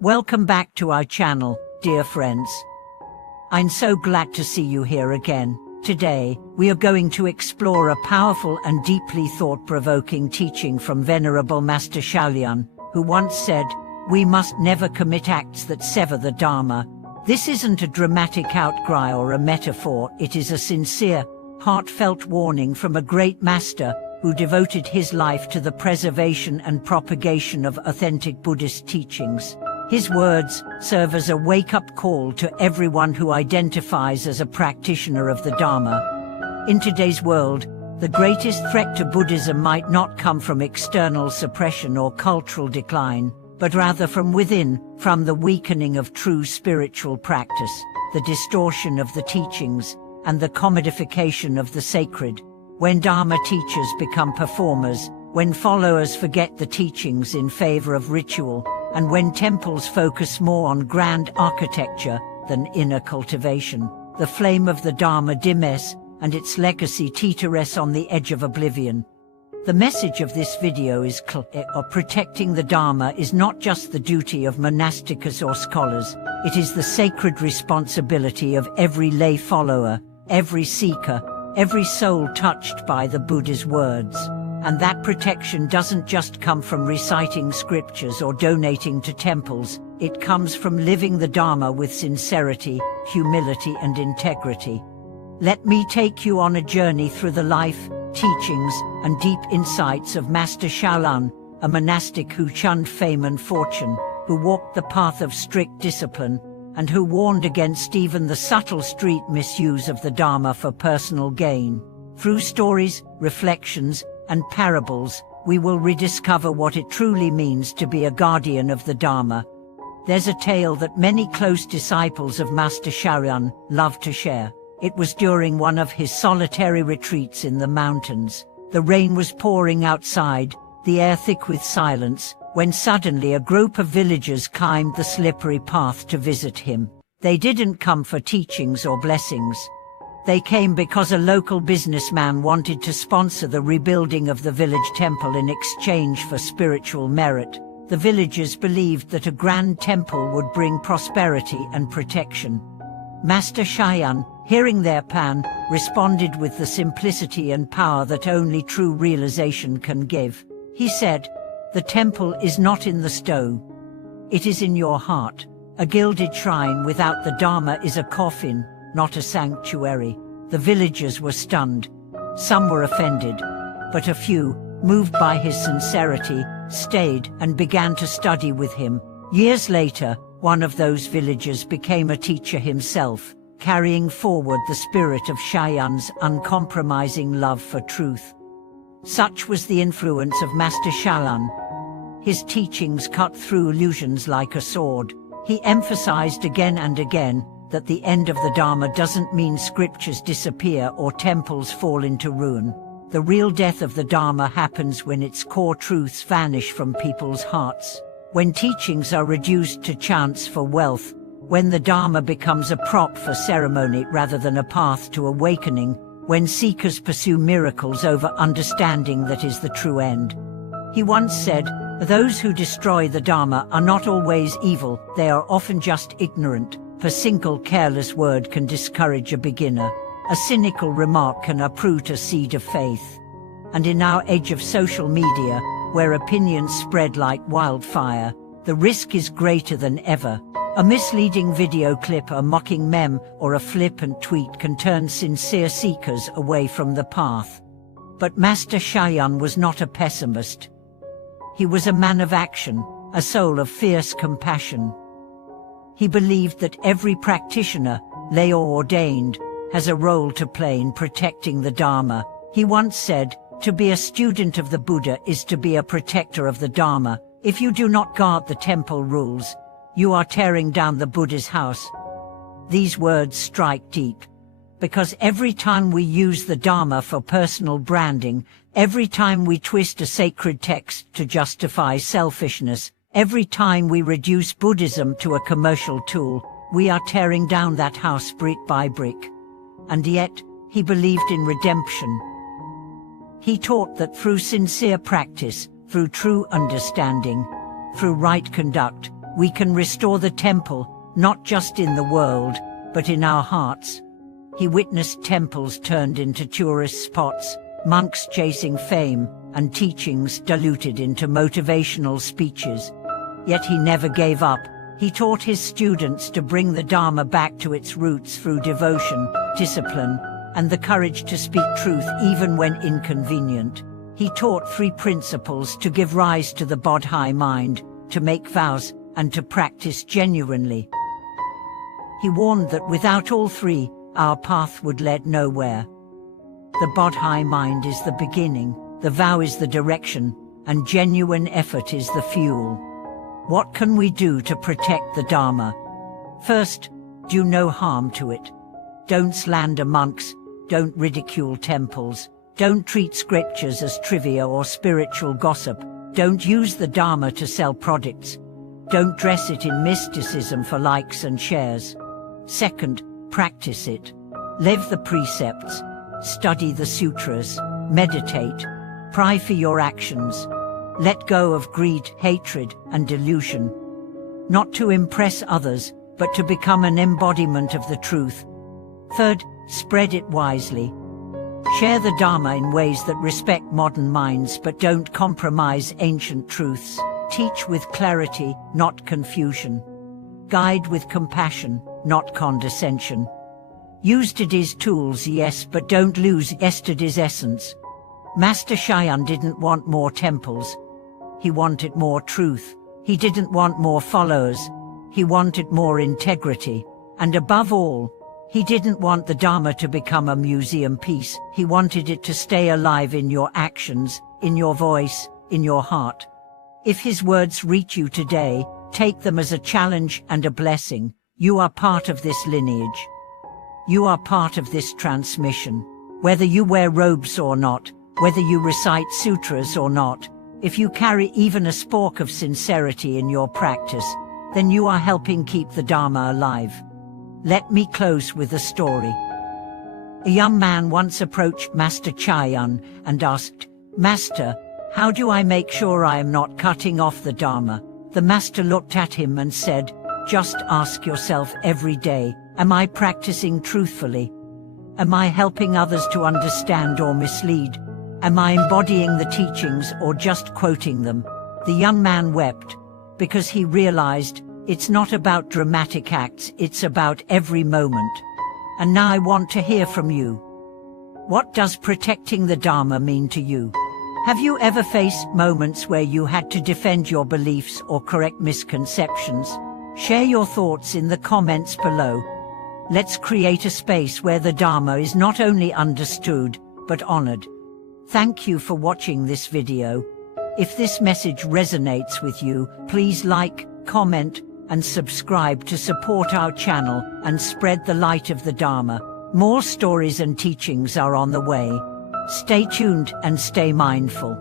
Welcome back to our channel, dear friends. I'm so glad to see you here again. Today, we are going to explore a powerful and deeply thought-provoking teaching from Venerable Master Shaolin, who once said, "We must never commit acts that sever the Dharma." This isn't a dramatic outcry or a metaphor, it is a sincere, heartfelt warning from a great master who devoted his life to the preservation and propagation of authentic Buddhist teachings. His words serve as a wake-up call to everyone who identifies as a practitioner of the Dharma. In today's world, the greatest threat to Buddhism might not come from external suppression or cultural decline, but rather from within, from the weakening of true spiritual practice, the distortion of the teachings, and the commodification of the sacred. When Dharma teachers become performers, when followers forget the teachings in favor of ritual, and when temples focus more on grand architecture than inner cultivation, the flame of the Dharma dims, and its legacy teeters on the edge of oblivion. The message of this video is clear: protecting the Dharma is not just the duty of monastics or scholars, it is the sacred responsibility of every lay follower, every seeker, every soul touched by the Buddha's words. And that protection doesn't just come from reciting scriptures or donating to temples, it comes from living the Dharma with sincerity, humility and integrity. Let me take you on a journey through the life, teachings, and deep insights of Master Shaolin, a monastic who shunned fame and fortune, who walked the path of strict discipline, and who warned against even the subtle street misuse of the Dharma for personal gain. Through stories, reflections, and parables, we will rediscover what it truly means to be a guardian of the Dharma. There's a tale that many close disciples of Master Shaolin love to share. It was during one of his solitary retreats in the mountains. The rain was pouring outside, the air thick with silence, when suddenly a group of villagers climbed the slippery path to visit him. They didn't come for teachings or blessings. They came because a local businessman wanted to sponsor the rebuilding of the village temple in exchange for spiritual merit. The villagers believed that a grand temple would bring prosperity and protection. Master Shaolin, hearing their plan, responded with the simplicity and power that only true realization can give. He said, "The temple is not in the stone. It is in your heart. A gilded shrine without the Dharma is a coffin, not a sanctuary." The villagers were stunned. Some were offended, but a few, moved by his sincerity, stayed and began to study with him. Years later, one of those villagers became a teacher himself, carrying forward the spirit of Shaolin's uncompromising love for truth. Such was the influence of Master Shaolin. His teachings cut through illusions like a sword. He emphasized again and again that the end of the Dharma doesn't mean scriptures disappear or temples fall into ruin. The real death of the Dharma happens when its core truths vanish from people's hearts, when teachings are reduced to chants for wealth, when the Dharma becomes a prop for ceremony rather than a path to awakening, when seekers pursue miracles over understanding that is the true end. He once said, "Those who destroy the Dharma are not always evil, they are often just ignorant. A single careless word can discourage a beginner. A cynical remark can uproot a seed of faith." And in our age of social media, where opinions spread like wildfire, the risk is greater than ever. A misleading video clip, a mocking meme, or a flippant tweet can turn sincere seekers away from the path. But Master Shaolin was not a pessimist. He was a man of action, a soul of fierce compassion. He believed that every practitioner, lay or ordained, has a role to play in protecting the Dharma. He once said, "To be a student of the Buddha is to be a protector of the Dharma. If you do not guard the temple rules, you are tearing down the Buddha's house." These words strike deep, because every time we use the Dharma for personal branding, every time we twist a sacred text to justify selfishness, every time we reduce Buddhism to a commercial tool, we are tearing down that house brick by brick. And yet, he believed in redemption. He taught that through sincere practice, through true understanding, through right conduct, We can restore the temple, not just in the world, but in our hearts. He witnessed temples turned into tourist spots, monks chasing fame, and teachings diluted into motivational speeches. Yet he never gave up. He taught his students to bring the Dharma back to its roots through devotion, discipline, and the courage to speak truth even when inconvenient. He taught 3 principles to give rise to the Bodhi mind, to make vows, and to practice genuinely. He warned that without all 3, our path would lead nowhere. The Bodhi mind is the beginning, the vow is the direction, and genuine effort is the fuel. What can we do to protect the Dharma? First, do no harm to it. Don't slander monks, don't ridicule temples, don't treat scriptures as trivia or spiritual gossip, don't use the Dharma to sell products, don't dress it in mysticism for likes and shares. Second, practice it. Live the precepts, study the sutras, meditate, pray for your actions. Let go of greed, hatred, and delusion. Not to impress others, but to become an embodiment of the truth. Third, spread it wisely. Share the Dharma in ways that respect modern minds but don't compromise ancient truths. Teach with clarity, not confusion. Guide with compassion, not condescension. Use today's tools, yes, but don't lose yesterday's essence. Master Shayan didn't want more temples. He wanted more truth. He didn't want more followers. He wanted more integrity. And above all, he didn't want the Dharma to become a museum piece. He wanted it to stay alive in your actions, in your voice, in your heart. If his words reach you today, take them as a challenge and a blessing. You are part of this lineage. You are part of this transmission. Whether you wear robes or not, whether you recite sutras or not, if you carry even a spork of sincerity in your practice, then you are helping keep the Dharma alive. Let me close with a story. A young man once approached Master Chayan and asked, "Master, how do I make sure I am not cutting off the Dharma?" The master looked at him and said, "Just ask yourself every day, am I practicing truthfully? Am I helping others to understand or mislead? Am I embodying the teachings or just quoting them?" The young man wept, because he realized it's not about dramatic acts, it's about every moment. And now I want to hear from you. What does protecting the Dharma mean to you? Have you ever faced moments where you had to defend your beliefs or correct misconceptions? Share your thoughts in the comments below. Let's create a space where the Dharma is not only understood, but honored. Thank you for watching this video. If this message resonates with you, please like, comment, and subscribe to support our channel and spread the light of the Dharma. More stories and teachings are on the way. Stay tuned and stay mindful.